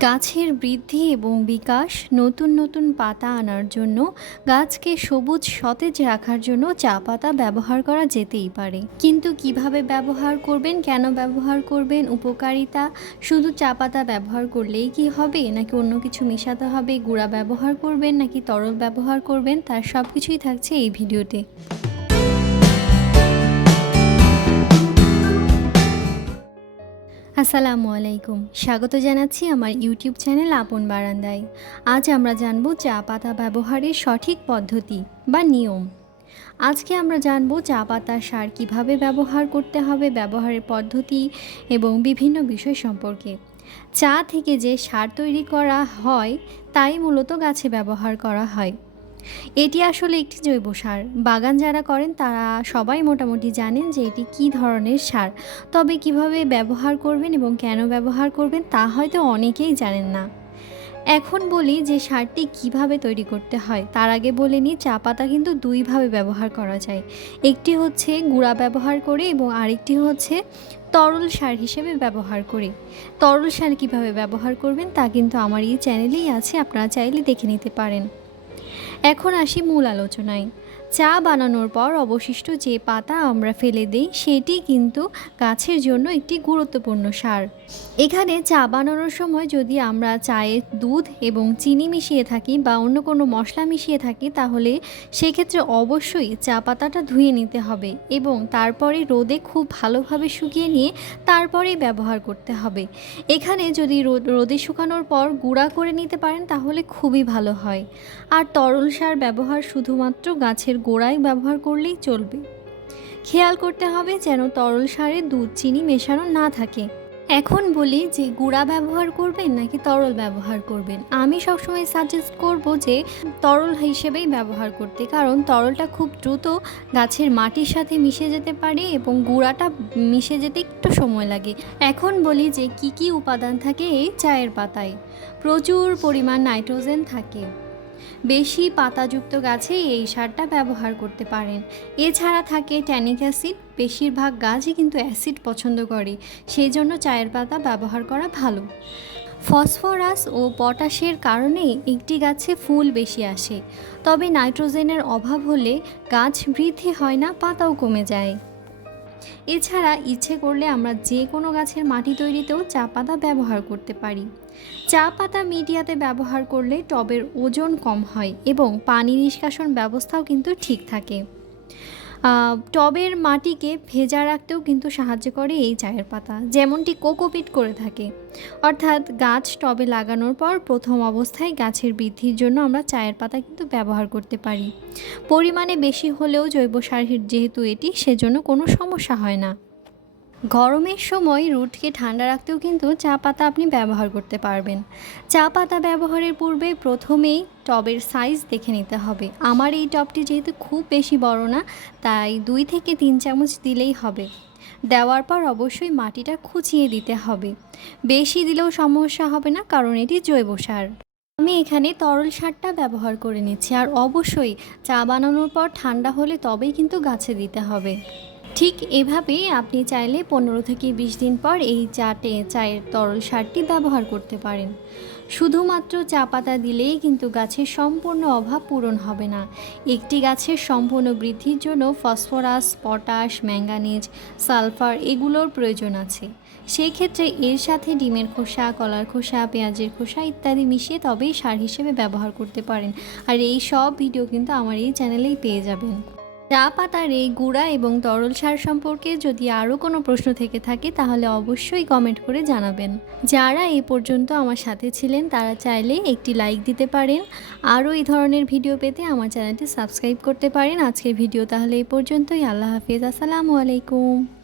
গাছের বৃদ্ধি এবং বিকাশ, নতুন নতুন পাতা আনার জন্য, গাছকে সবুজ সতেজ রাখার জন্য চা পাতা ব্যবহার করা যেতেই পারে। কিন্তু কিভাবে ব্যবহার করবেন, কেন ব্যবহার করবেন, উপকারিতা, শুধু চা পাতা ব্যবহার করলেই কি হবে নাকি অন্য কিছু মেশাতে হবে, গুঁড়া ব্যবহার করবেন নাকি তরল ব্যবহার করবেন, তার সব কিছুই থাকছে এই ভিডিওতে। আসসালামু আলাইকুম, স্বাগত জানাচ্ছি আমার ইউটিউব চ্যানেল আপন বারান্দায়। আজ আমরা জানব চা পাতা ব্যবহারের সঠিক পদ্ধতি বা নিয়ম। আজকে আমরা জানব চা পাতার সার কীভাবে ব্যবহার করতে হবে, ব্যবহারের পদ্ধতি এবং বিভিন্ন বিষয় সম্পর্কে। চা থেকে যে সার তৈরি করা হয় তাই মূলত গাছে ব্যবহার করা হয়। এটি আসলে একটি জৈব সার। বাগান যারা করেন তারা সবাই মোটামুটি জানেন যে এটি কী ধরনের সার, তবে কিভাবে ব্যবহার করবেন এবং কেন ব্যবহার করবেন তা হয়তো অনেকেই জানেন না। এখন বলি যে সারটি কিভাবে তৈরি করতে হয়। তার আগে বলে নিই, চা পাতা কিন্তু দুইভাবে ব্যবহার করা যায়। একটি হচ্ছে গুঁড়া ব্যবহার করে এবং আরেকটি হচ্ছে তরল সার হিসেবে ব্যবহার করে। তরল সার কিভাবে ব্যবহার করবেন তা কিন্তু আমার এই চ্যানেলেই আছে, আপনারা চাইলে দেখে নিতে পারেন। এখন আসি মূল আলোচনায়। চা বানানোর পর অবশিষ্ট যে পাতা আমরা ফেলে দিই সেটি কিন্তু গাছের জন্য একটি গুরুত্বপূর্ণ সার। এখানে চা বানানোর সময় যদি আমরা চায়ে দুধ এবং চিনি মিশিয়ে থাকি বা অন্য কোনো মশলা মিশিয়ে থাকি তাহলে সেক্ষেত্রে অবশ্যই চা পাতাটা ধুয়ে নিতে হবে এবং তারপরে রোদে খুব ভালোভাবে শুকিয়ে নিয়ে তারপরেই ব্যবহার করতে হবে। এখানে যদি রোদে শুকানোর পর গুঁড়া করে নিতে পারেন তাহলে খুবই ভালো হয়। আর তরল সার ব্যবহার শুধুমাত্র গাছের গোড়ায় ব্যবহার করলেই চলবে। খেয়াল করতে হবে যেন তরল সারে দুধ চিনি মেশানো না থাকে। এখন বলি যে গুঁড়া ব্যবহার করবেন নাকি তরল ব্যবহার করবেন। আমি সবসময় সাজেস্ট করব যে তরল হিসেবেই ব্যবহার করতে, কারণ তরলটা খুব দ্রুত গাছের মাটির সাথে মিশে যেতে পারে এবং গুঁড়াটা মিশে যেতে একটু সময় লাগে। এখন বলি যে কি কি উপাদান থাকে এই চায়ের পাতায়। প্রচুর পরিমাণ নাইট্রোজেন থাকে। বেশি পাতাযুক্ত গাছে এই সারটা ব্যবহার করতে পারেন। এছাড়া থাকে ট্যানিক অ্যাসিড। বেশিরভাগ গাছই কিন্তু অ্যাসিড পছন্দ করে, সেই জন্য চায়ের পাতা ব্যবহার করা ভালো। ফসফরাস ও পটাশের কারণে একটি গাছে ফুল বেশি আসে, তবে নাইট্রোজেনের অভাব হলে গাছ বৃদ্ধি হয় না, পাতাও কমে যায়। এছাড়া ইচ্ছে করলে আমরা যে কোনো গাছের মাটি তৈরিতেও চা পাতা ব্যবহার করতে পারি। চা পাতা মিডিয়াতে ব্যবহার করলে টবের ওজন কম হয় এবং পানি নিষ্কাশন ব্যবস্থাও কিন্তু ঠিক থাকে। টবের মাটিকে ভেজা রাখতেও কিন্তু সাহায্য করে এই চায়ের পাতা, যেমনটি কোকোপিট করে থাকে। অর্থাৎ গাছ টবে লাগানোর পর প্রথম অবস্থায় গাছের বৃদ্ধির জন্য আমরা চায়ের পাতা কিন্তু ব্যবহার করতে পারি। পরিমাণে বেশি হলেও জৈব সার যেহেতু এটি, সেজন্য কোনো সমস্যা হয় না। গরমের সময় রুটকে ঠান্ডা রাখতেও কিন্তু চা পাতা আপনি ব্যবহার করতে পারবেন। চা পাতা ব্যবহারের পূর্বে প্রথমেই টবের সাইজ দেখে নিতে হবে। আমার এই টবটি যেহেতু খুব বেশি বড় না, তাই 2 থেকে 3 চামচ দিলেই হবে। দেওয়ার পর অবশ্যই মাটিটা খুঁচিয়ে দিতে হবে। বেশি দিলেও সমস্যা হবে না, কারণ এটি জৈব সার। আমি এখানে তরল সারটা ব্যবহার করে নিচ্ছি, আর অবশ্যই চা বানানোর পর ঠান্ডা হলে তবেই কিন্তু গাছে দিতে হবে। ঠিক এভাবেই আপনি চাইলে 15 থেকে 20 দিন পর এই চায়ের তরল সারটি ব্যবহার করতে পারেন। শুধুমাত্র চা পাতা দিলেই কিন্তু গাছের সম্পূর্ণ অভাব পূরণ হবে না। একটি গাছের সম্পূর্ণ বৃদ্ধির জন্য ফসফরাস, পটাশ, ম্যাঙ্গানিজ, সালফার এগুলোর প্রয়োজন আছে। সেই ক্ষেত্রে এর সাথে ডিমের খোসা, কলার খোসা, পেঁয়াজের খোসা ইত্যাদি মিশিয়ে তবেই সার হিসেবে ব্যবহার করতে পারেন। আর এই সব ভিডিও কিন্তু আমার এই চ্যানেলেই পেয়ে যাবেন। চা পাতার এই গুঁড়া এবং তরল সার সম্পর্কে যদি আরও কোনো প্রশ্ন থেকে থাকে তাহলে অবশ্যই কমেন্ট করে জানাবেন। যারা এই পর্যন্ত আমার সাথে ছিলেন তারা চাইলে একটি লাইক দিতে পারেন। আরও এই ধরনের ভিডিও পেতে আমার চ্যানেলটি সাবস্ক্রাইব করতে পারেন। আজকের ভিডিও তাহলে এই পর্যন্তই। আল্লাহ হাফেজ, আসসালামু আলাইকুম।